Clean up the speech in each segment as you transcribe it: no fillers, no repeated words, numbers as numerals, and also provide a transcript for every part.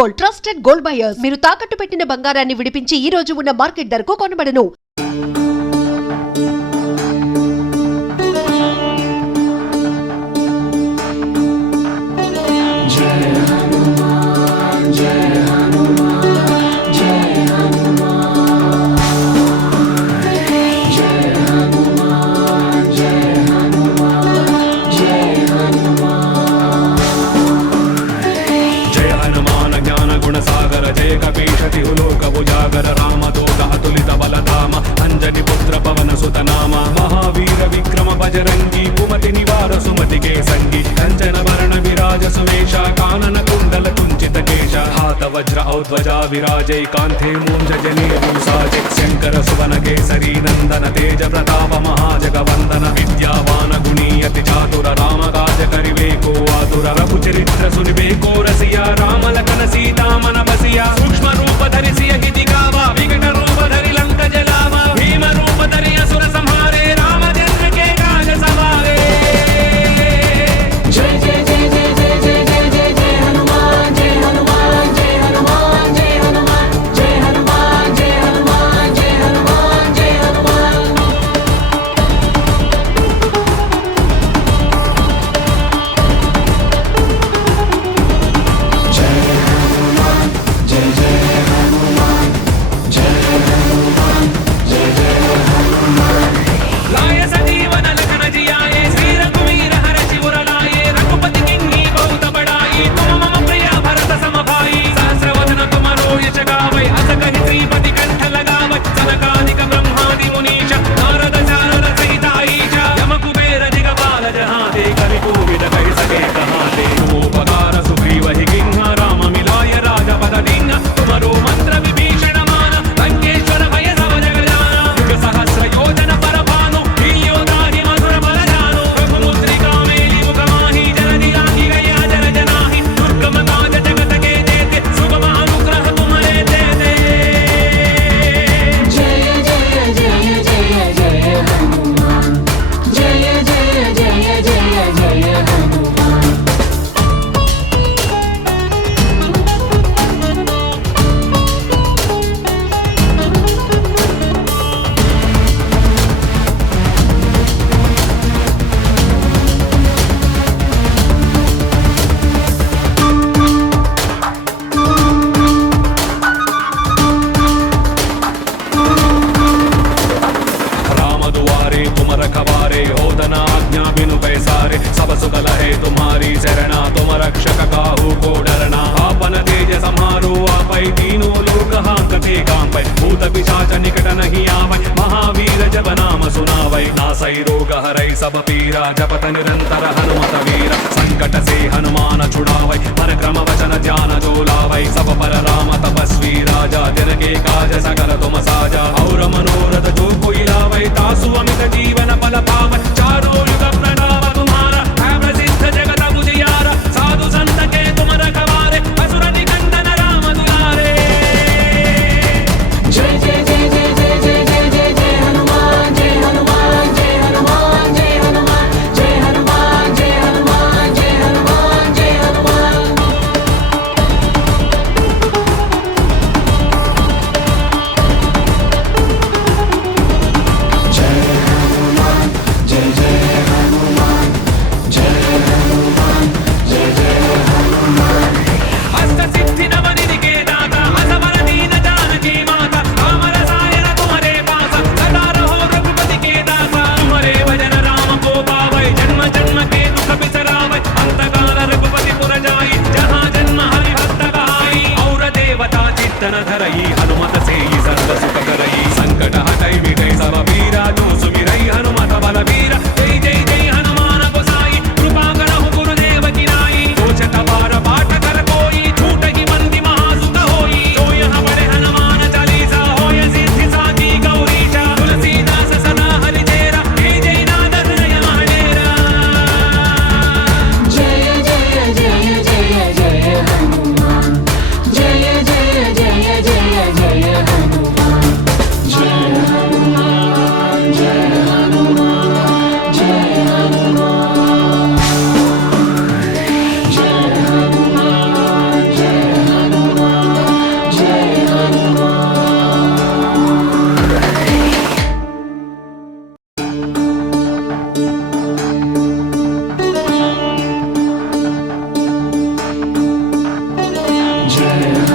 Gold, trusted gold buyers. మీరు తాకట్టు పెట్టిన బంగారాన్ని విడిపించి ఈ రోజు ఉన్న మార్కెట్ ధరకు కొనబడను. जय कपीशति लोक उजागर रामदूत अतुलित बलधाम अंजनी पुत्र पवन सुत नाम महावीर विक्रम बजरंगी कुमति निवार सुमति के संगी कंचन वर्ण विराज सुवेश कानन कुंडल कुंचित केश हाथ वज्र औध्वजा विराजै कांथे मूंज जनेऊ साजे शंकर सुवन केसरी नंदन तेज प्रताप महाजगवंदन विद्यावान गुणीयति चातुर राम काज करिवेको आतुर रघु चरित्र सुनिवेको रसिया राम लखन सीता मन बसिया सूक्ष्म रूप धरि हिति गावा विकट रूप धरि लंक जलावा भीम रूप धरि असुर संहारे रामचंद्र के काज सवारे जय जय जय जय जय जय जय जय जय हनुमान जय हनुमान जय हनुमान जय हनुमान जय हनुमान जय हनुमान जय हनुमान जय हनुमान सब पीरा जपत निरंतर हनुमत वीर संकट से हनुमान छुड़ावै परक्रम वचन ध्यान जो लावै सब पर राम तपस्वी राजा दिन के काज सकल तुम साजा और मनोरथ जो कोई लावै तासु अमित जीवन फल पावै चारों युग प्रणाम तुम्हारा है प्रसिद्ध जगत उजियारा साधु संत के तुम रखवारे असुर निकंदन राम दुलारे जय जय जय जय जय जय जय जय जय हनुमान जय हनुमान जय हनुमान जय हनुमान जय हनुमान जय हनुमान जय हनुमान जय हनुमान हनुमत से सर्व सुख करई संकट हटई मिटई सब पीरा जो सुमिरई हनुमत बल वीर जय जय जय हनुमान गोसाई कृपा करहु गुरुदेव की नाई सोचत बार बाट कर कोई छूट ही मंदी महासुख होई जो यहाँ बड़े हनुमान चालीसा होय सिद्धि साकी गौरीशा तुलसीदास सदा हरि तेरा जय जय नाद हृदय महडेरा जय जय जय जय जय हनुमान जय जय जय जय जय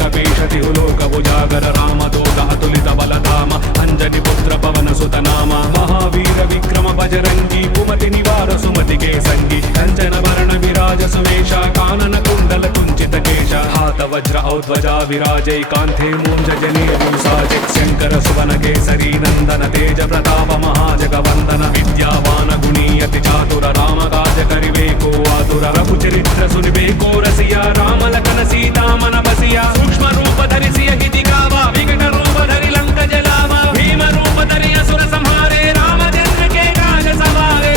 कपीश तिहुलोक उजागर रामदूत अतुलित बलधाम अंजनी पुत्र पवन सुत नाम महावीर विक्रम बजरंगी कुमति निवार सुमति के संगी कंचन वरण विराज सुवेश कानन कुंडल कुंचित केश हाथ वज्र औध्वजा विराजै कांथे मूंज जनेऊ साजे शंकर सुवन केसरी नंदन तेज प्रताप महाजगवंदन विद्यावान गुणीयति चातुर राम काज करिवेको आतुर रघु चरित्र सुनिवेको रसिया राम लखन सीता मन बसिया सूक्ष्म रूप धरि सियहि दिखावा विकट रूप धरि लंक जलावा भीम रूप धरि असुर संहारे रामचंद्र के काज सवारे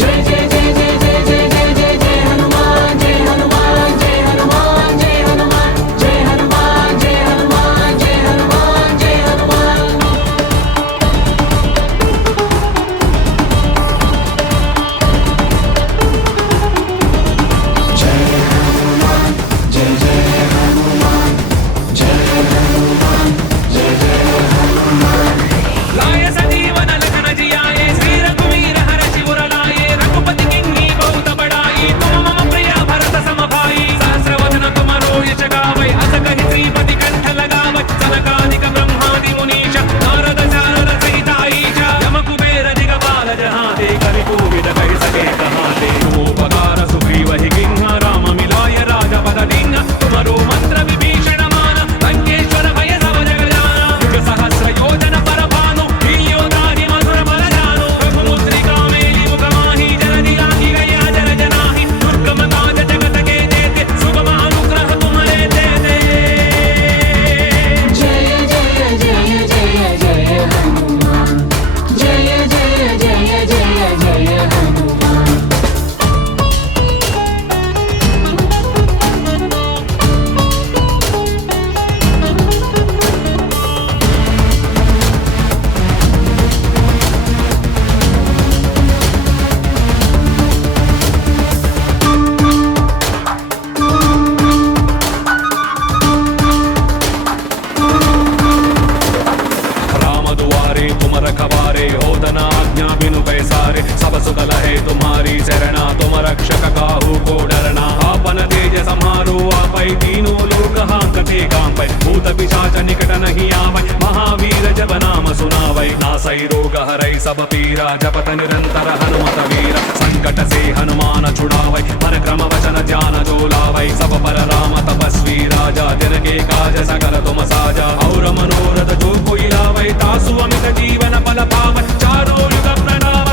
जय जय जय जय जय जय जय जय जय हनुमान जय हनुमान जय हनुमान जय हनुमान जय हनुमान जय हनुमान जय हनुमान जय हनुमान लाय सजीवन लखन जियाए श्री रघुवीर हर्षि उर लाए रघुपति किन्ही बहुत बड़ाई तुम मम प्रिय भरत सम भाई सहस्र वदन तुमरो यश गावै अस कहि श्रीपति कंठ लगावै सनकादिक ब्रह्मादि मुनीश नारद शारद सहित ईश यम कुबेर दिगपाल जहाते करि कोविद कहि सके कहाते उपकार सुग्रीवहि किन्ह राम मिलाय राजपद दीन्ह तुमरो मंत्र विभीषण मान लंकेश्वर भय सब जग जाना युग सहस्र योजन पर भानु लील्योदाहि मधुर बल जानो रघुमुद्रिका मेलि मुख माहि जन दिलाहि गया जन जनाहि दुर्गम काज जगत के जेते सुगम अनुग्रह तुम्हारे देते जय जय जय जय जय हनुमान जय जय जय जय जय हनुमान राम दुआरे तुम रखवारे होतना आज्ञा बिनु पैसारे सब सुख लहे तुम्हारी शरणा तुम रक्षक काहू को डरना आपन तेज समारो आपै तीनों लोक हांकते कांपै भूत पिशाच निकट नहीं आवै महावीर जब नाम सुनावै नासै रोग हरै सब पीरा जपत निरंतर हनुमत वीर संकट से हनुमान छुड़ावै परक्रम वचन ध्यान जो लावै सब पर राम तपस्वी राजा दिन के काज सकल तुम साजा और मनोरथ जो कोई लावै तासु अमित जीवन फल पावै चारों युग प्रणाम